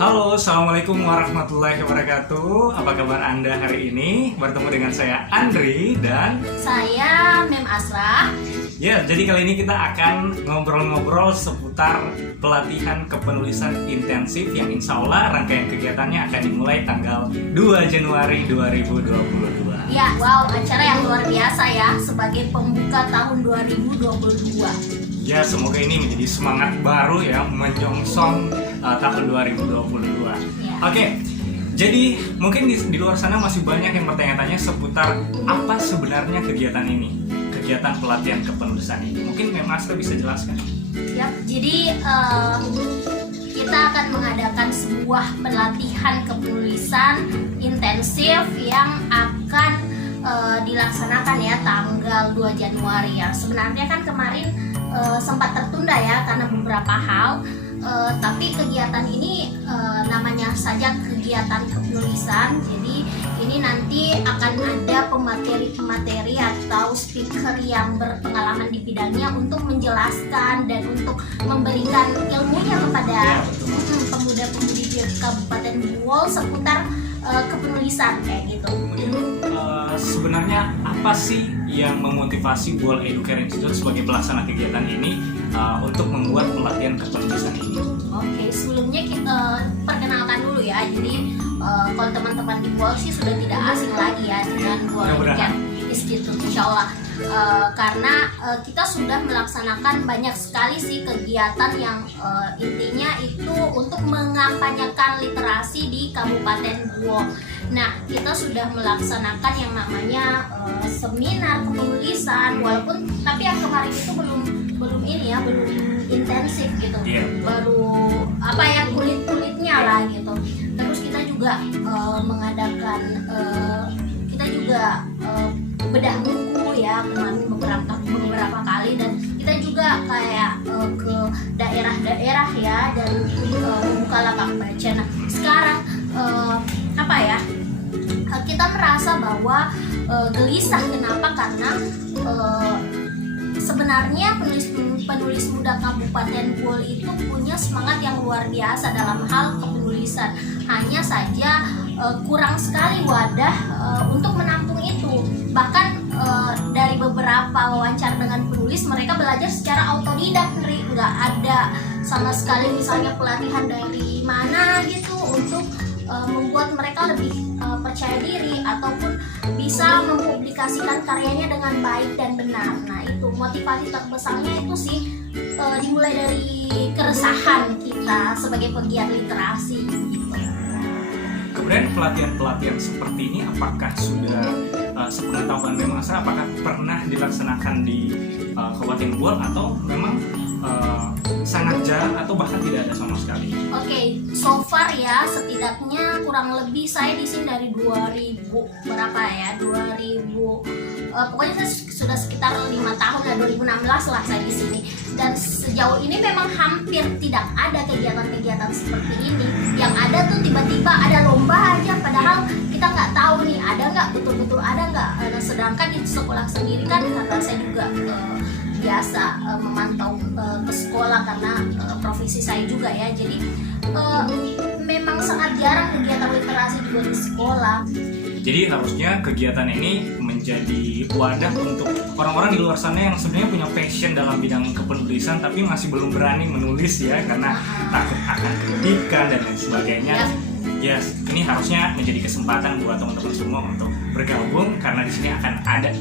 Halo, Assalamualaikum warahmatullahi wabarakatuh. Apa kabar Anda hari ini? Bertemu dengan saya Andri dan Saya Mem Asrah. ya, jadi kali ini kita akan ngobrol-ngobrol seputar pelatihan kepenulisan intensif yang insya Allah rangkaian kegiatannya akan dimulai tanggal 2 Januari 2022. Ya, wow, acara yang luar biasa ya sebagai pembuka tahun 2022. Ya, semoga ini menjadi semangat baru ya menyongsong tahun 2022. Ya. Oke, jadi mungkin di luar sana masih banyak yang bertanya-tanya seputar apa sebenarnya kegiatan ini, kegiatan pelatihan kepenulisan ini. Mungkin Mem Asra bisa jelaskan. Ya, jadi kita akan mengadakan sebuah pelatihan kepenulisan intensif yang akan dilaksanakan ya tanggal 2 Januari ya. Sebenarnya kan kemarin sempat tertunda ya karena beberapa hal. Tapi kegiatan ini namanya saja kegiatan kepenulisan. Jadi ini nanti akan ada pemateri-pemateri atau speaker yang berpengalaman di bidangnya untuk menjelaskan dan untuk memberikan ilmunya kepada pemuda-pemudi di Kabupaten Buol seputar kepenulisan kayak gitu. Sebenarnya apa sih yang memotivasi Buol Educare Institute sebagai pelaksana kegiatan ini untuk membuat pelatihan kepenulisan ini? Oke, sebelumnya kita perkenalkan dulu ya. Jadi kalau teman-teman di Buol sih sudah tidak asing lagi ya dengan Buol Educare Institute, insya Allah. Karena kita sudah melaksanakan banyak sekali sih kegiatan yang intinya itu untuk mengampanyekan literasi di Kabupaten Buol. Nah, kita sudah melaksanakan yang namanya seminar kepenulisan, walaupun tapi yang kemarin itu belum ini ya, belum intensif gitu, baru apa ya kulit-kulitnya lah gitu. Terus kita juga mengadakan kita juga bedah buku ya kemarin beberapa kali, dan kita juga kayak ke daerah-daerah ya dan membuka lapak baca. Nah sekarang apa ya, kita merasa bahwa gelisah. Kenapa? Karena sebenarnya penulis muda Kabupaten Buol itu punya semangat yang luar biasa dalam hal kepenulisan. Hanya saja kurang sekali wadah untuk menampung itu. Bahkan dari beberapa wawancara dengan penulis, mereka belajar secara autodidak, nggak ada sama sekali misalnya pelatihan dari mana gitu untuk membuat mereka lebih percaya diri ataupun bisa mempublikasikan karyanya dengan baik dan benar. Nah itu motivasi terbesarnya itu sih dimulai dari keresahan kita sebagai pegiat literasi gitu. Kemudian pelatihan-pelatihan seperti ini apakah sudah sepengetahuan Mem Asra, apakah pernah dilaksanakan di Kabupaten Buol atau memang sangat jarang atau bahkan tidak ada sama sekali? Oke, so far ya setidaknya kurang lebih saya di sini dari 2000 berapa ya, 2000 pokoknya saya sudah sekitar 5 tahun ya, 2016 lah saya di sini. Dan sejauh ini memang hampir tidak ada kegiatan-kegiatan seperti ini. Yang ada tuh tiba-tiba ada lomba aja, padahal kita nggak tahu nih ada nggak, betul-betul ada nggak. Sedangkan di sekolah sendiri kan, karena saya juga biasa memantau ke sekolah karena profesi saya juga ya. Jadi memang sangat jarang kegiatan literasi juga di sekolah. Jadi harusnya kegiatan ini menjadi wadah untuk orang-orang di luar sana yang sebenarnya punya passion dalam bidang kepenulisan tapi masih belum berani menulis ya karena takut akan kritikan dan lain sebagainya. Yes, ini harusnya menjadi kesempatan buat teman-teman semua untuk bergabung karena di sini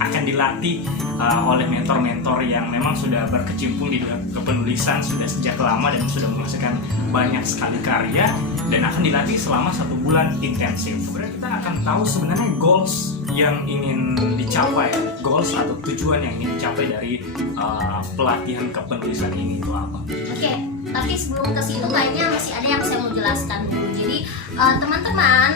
akan dilatih oleh mentor-mentor yang memang sudah berkecimpung di kepenulisan sudah sejak lama dan sudah menghasilkan banyak sekali karya dan akan dilatih selama 1 bulan intensif. Kemudian kita akan tahu sebenarnya goals yang ingin dicapai, goals atau tujuan yang ingin dicapai dari pelatihan kepenulisan ini itu apa? Oke, tapi sebelum ke situ kayaknya masih ada yang saya mau jelaskan dulu. Jadi teman-teman,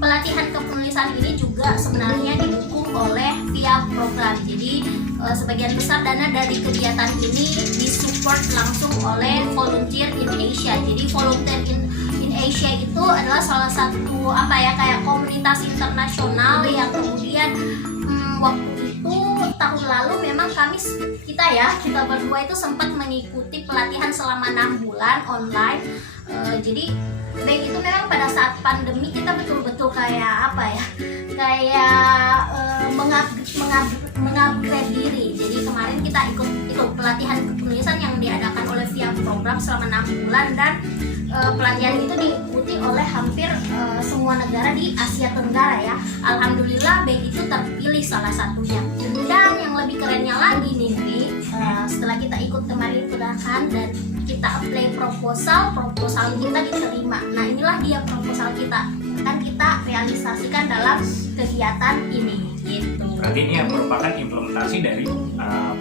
pelatihan kepenulisan ini juga sebenarnya didukung oleh via program. Jadi sebagian besar dana dari kegiatan ini disupport langsung oleh Volunteer Indonesia. Jadi Volunteer in Asia itu adalah salah satu apa ya, kayak komunitas internasional yang kemudian waktu itu tahun lalu memang kita berdua itu sempat mengikuti pelatihan selama 6 bulan online Jadi baik itu memang pada saat pandemi kita betul-betul kayak apa ya, kayak mengupgrade diri. Jadi kemarin kita ikut pelatihan kepenulisan yang diadakan oleh via program selama 6 bulan, dan pelatihan itu diikuti oleh hampir semua negara di Asia Tenggara ya. Alhamdulillah baik itu terpilih salah satunya. Dan yang lebih kerennya lagi nih, setelah kita ikut kemarin pelatihan dan kita apply proposal kita diterima. Nah inilah dia proposal kita akan kita realisasikan dalam kegiatan ini gitu. Berarti ini yang merupakan implementasi dari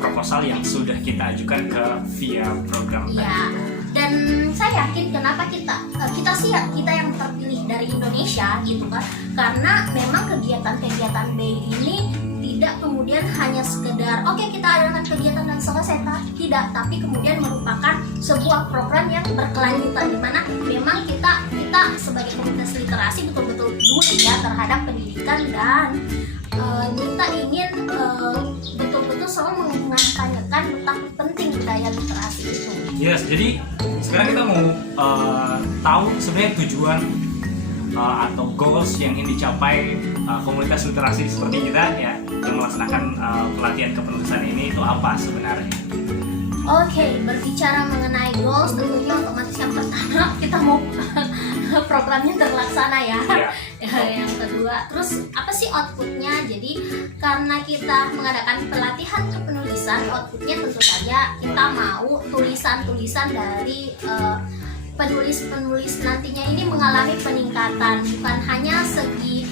proposal yang sudah kita ajukan ke via program tadi. Ya, dan saya yakin kenapa kita yang terpilih dari Indonesia gitu kan, karena memang kegiatan-kegiatan BI ini tidak kemudian hanya sekedar oke, kita adakan kegiatan dan selesai, tidak, tapi kemudian merupakan sebuah program yang berkelanjutan, di mana memang kita sebagai komunitas literasi betul-betul peduli ya terhadap pendidikan, dan kita ingin betul-betul selalu mengampanyakan tentang penting budaya literasi itu. Yes, jadi sekarang kita mau tahu sebenarnya tujuan atau goals yang ingin dicapai komunitas literasi seperti kita ya, yang melaksanakan pelatihan kepenulisan ini itu apa sebenarnya? Oke, berbicara mengenai goals, tentunya otomatis yang pertama kita mau programnya terlaksana ya. Yang kedua, terus apa sih outputnya? Jadi karena kita mengadakan pelatihan kepenulisan, outputnya tentu saja kita mau tulisan-tulisan dari penulis-penulis nantinya ini mengalami peningkatan, bukan hanya segi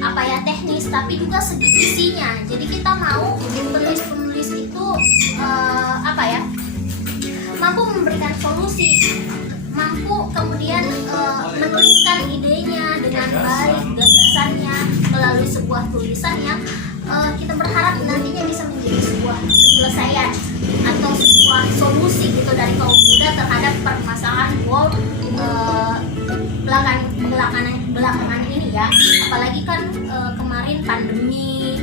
apa ya teknis, tapi juga segi isinya. Jadi kita mau penulis-penulis itu apa ya, mampu memberikan solusi, mampu kemudian menuliskan idenya dengan baik, gagasannya melalui sebuah tulisan yang kita berharap nantinya bisa menjadi sebuah penyelesaian atau sebuah solusi gitu dari kaum muda terhadap permasalahan world belakangan ini ya. Apalagi kan kemarin pandemi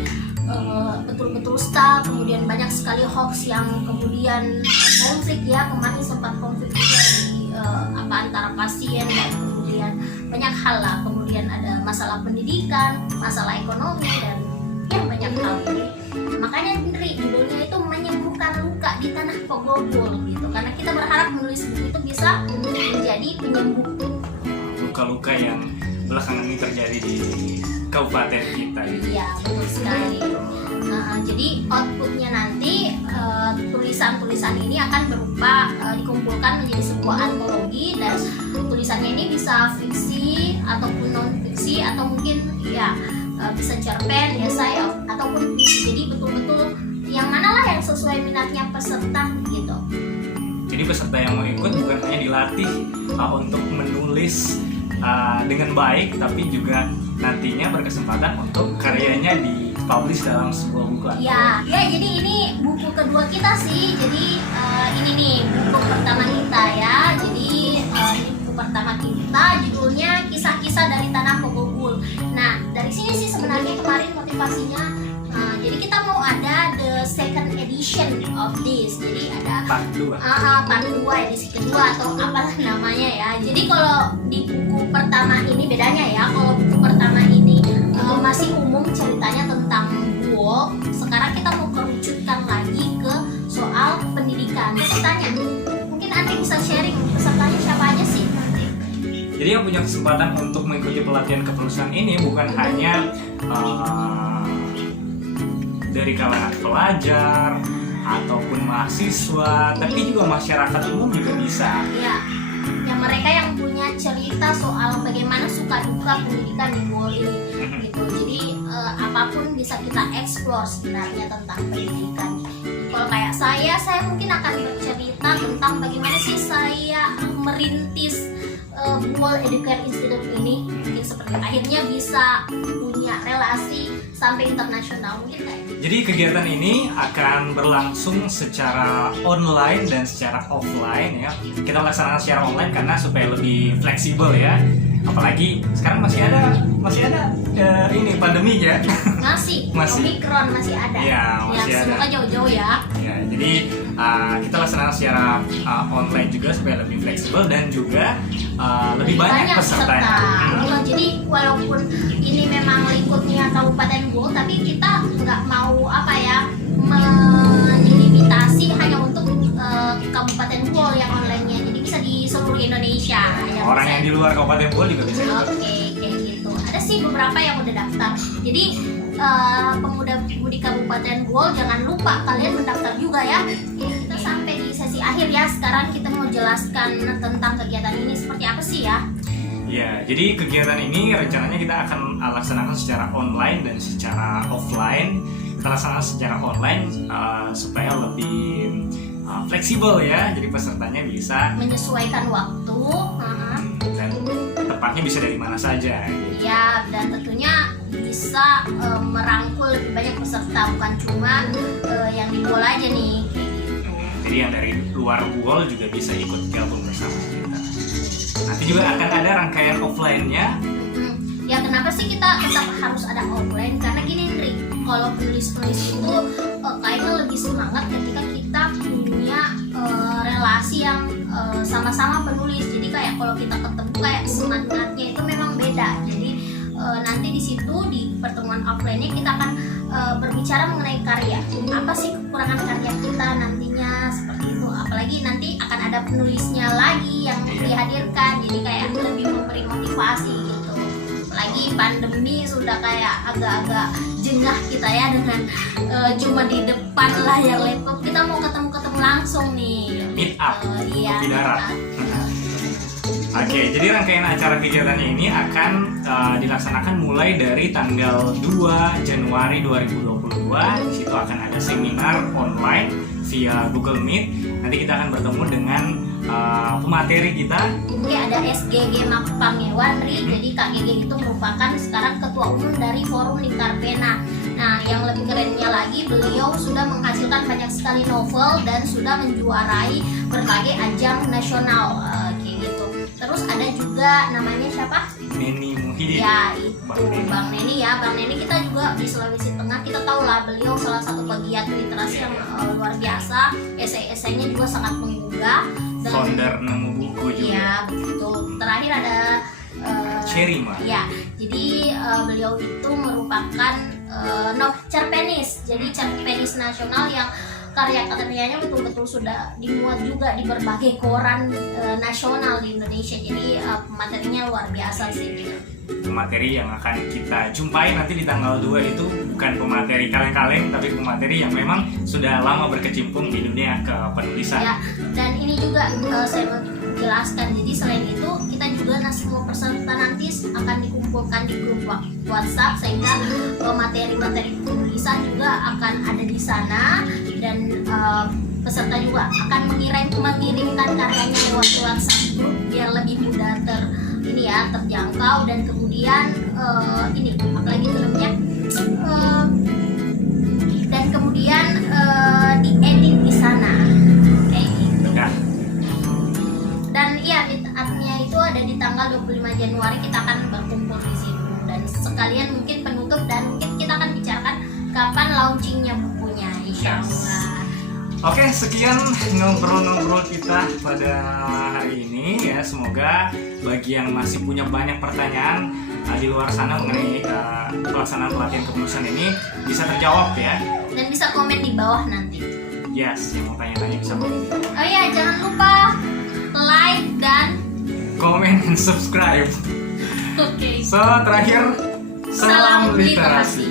betul-betul stuck, kemudian banyak sekali hoax yang kemudian konflik ya, kemarin sempat konflik juga di antara pasien, dan kemudian banyak hal lah, kemudian ada masalah pendidikan, masalah ekonomi, dan ya banyak hal ini. Makanya judulnya itu menyembuhkan luka di tanah Pogobol gitu, karena kita berharap menulis buku itu bisa menjadi penyembuh luka-luka yang belakangan ini terjadi di kabupaten kita. Iya, betul sekali. Jadi outputnya nanti tulisan-tulisan ini akan berupa dikumpulkan menjadi sebuah antologi, dan tulisannya ini bisa fiksi ataupun non fiksi, atau mungkin ya bisa cerpen, esai ataupun puisi. Jadi betul-betul yang mana lah yang sesuai minatnya peserta gitu. Jadi peserta yang mau ikut bukan hanya dilatih untuk menulis dengan baik, tapi juga nantinya berkesempatan untuk karyanya dipublish dalam sebuah buku. Ya, jadi ini buku kedua kita sih. Jadi ini nih buku pertama kita ya. Jadi ini buku pertama kita, judulnya Kisah-kisah dari Tanah Pogobol. Nah, dari sini sih sebenarnya kemarin motivasinya. Jadi kita mau ada the second edition of this. Jadi ada part 2. Part 2 edisi kedua atau apalah namanya ya. Jadi kalau di buku pertama ini bedanya ya. Kalau buku pertama ini masih umum ceritanya tentang gua. Sekarang kita mau kerucutkan lagi ke soal pendidikan. Saya tanya, mungkin Andri bisa sharing pesertanya siapa aja sih nanti? Jadi yang punya kesempatan untuk mengikuti pelatihan kepenulisan ini bukan hanya dari kalangan pelajar ataupun mahasiswa, tapi juga masyarakat umum juga bisa. Ya, yang mereka yang punya cerita soal bagaimana suka duka pendidikan di Gua ini, gitu. Jadi apapun bisa kita explore sebenarnya tentang pendidikan. Kalau kayak saya mungkin akan bercerita tentang bagaimana sih saya merintis World Educare Institute ini, mungkin seperti akhirnya bisa punya relasi sampai internasional, mungkin kayak gitu. Jadi kegiatan ini akan berlangsung secara online dan secara offline ya. Kita melaksanakan secara online karena supaya lebih fleksibel ya. Apalagi sekarang masih ada ini pandemi ya. Masih. Omikron masih ada. Ya, masih ada. Semoga jauh-jauh ya. Ya, jadi kita laksanakan secara online juga supaya lebih fleksibel dan juga lebih banyak pesertanya. Jadi walaupun ini memang lingkupnya Kabupaten Buol, tapi kita nggak mau melimitasi hanya untuk Kabupaten Buol yang online-nya. Jadi bisa di seluruh Indonesia. Orang yang di luar Kabupaten Buol juga bisa. Oke, kayak gitu. Ada sih beberapa yang udah daftar. Jadi pemuda-pemudi Kabupaten Buol jangan lupa kalian mendaftar juga ya. Kita sampai di sesi akhir ya. Sekarang kita mau jelaskan tentang kegiatan ini seperti apa sih ya? Ya, jadi kegiatan ini rencananya kita akan laksanakan secara online dan secara offline. Kita laksanakan secara online supaya lebih fleksibel ya. Jadi pesertanya bisa menyesuaikan waktu dan tepatnya bisa dari mana saja. Ya, dan tentunya bisa merangkul lebih banyak peserta, bukan cuma yang di Buol aja nih. Jadi yang dari luar Buol juga bisa ikut gabung bersama kita. Nanti juga akan ada rangkaian offline-nya. Ya kenapa sih kita tetap harus ada offline? Karena gini Ndri, kalau penulis-penulis itu kayaknya lebih semangat ketika kita punya relasi yang sama-sama penulis. Jadi kayak kalau kita ketemu kayak semangatnya itu memang beda. Jadi nanti di situ di pertemuan offline-nya kita akan berbicara mengenai karya. Apa sih kekurangan karya kita nantinya seperti itu. Apalagi nanti akan ada penulisnya lagi yang dihadirkan. Jadi kayak lebih memberi motivasi gitu. Apalagi pandemi sudah kayak agak-agak jengah kita ya dengan cuma di depan layar laptop. Kita mau ketemu langsung nih. Meet up. Iya. Di darat. Oke, jadi rangkaian acara kegiatan ini akan dilaksanakan mulai dari tanggal 2 Januari 2022. Di situ akan ada seminar online via Google Meet. Nanti kita akan bertemu dengan pemateri kita. Ini ada SGG Pangewan Ri. Jadi Kak Gege itu merupakan sekarang ketua umum dari Forum Lingkar Pena. Nah, yang lebih kerennya lagi, beliau sudah menghasilkan banyak sekali novel dan sudah menjuarai berbagai ajang nasional kayak gitu. Terus ada juga namanya siapa? Neni Muhyiddin. Ya itu Bang Neni ya. Bang Neni kita juga di Sulawesi Tengah, kita tahu lah beliau salah satu pegiat literasi yang luar biasa. Esai-esainya juga sangat menggugah. Founder Nemu Buku juga. Iya betul. Terakhir ada Cherry Ma. Ya, jadi beliau itu merupakan cerpenis. Jadi cerpenis nasional yang karya-karyanya betul-betul sudah dimuat juga di berbagai koran nasional di Indonesia. Jadi materinya luar biasa sih. Pemateri yang akan kita jumpai nanti di tanggal 2 itu bukan pemateri kaleng-kaleng, tapi pemateri yang memang sudah lama berkecimpung di dunia kepenulisan. Ya, dan ini juga saya mau jelaskan. Jadi selain itu kita juga semua peserta nanti akan dikumpulkan di grup WhatsApp, sehingga materi-materi penulisan juga akan ada di sana, dan peserta juga akan mengirimkan karyanya lewat WhatsApp grup biar lebih mudah terjangkau, dan kemudian ini apalagi itu namanya dan kemudian diedit di sana kayak gitu. Dan iya, meet-up-nya itu ada di tanggal 25 Januari. Kita akan berkumpul di situ, dan sekalian mungkin penutup, dan mungkin kita akan bicarakan kapan launchingnya bukunya, insya Allah. Oke, sekian ngobrol-ngobrol kita pada hari ini ya. Semoga bagi yang masih punya banyak pertanyaan di luar sana mengenai pelaksanaan pelatihan kepenulisan ini bisa terjawab ya. Dan bisa komen di bawah nanti. Yes, yang mau tanya-tanya bisa komen di bawah. Oh iya, jangan lupa like dan komen dan subscribe. Oke. So, terakhir, salam literasi.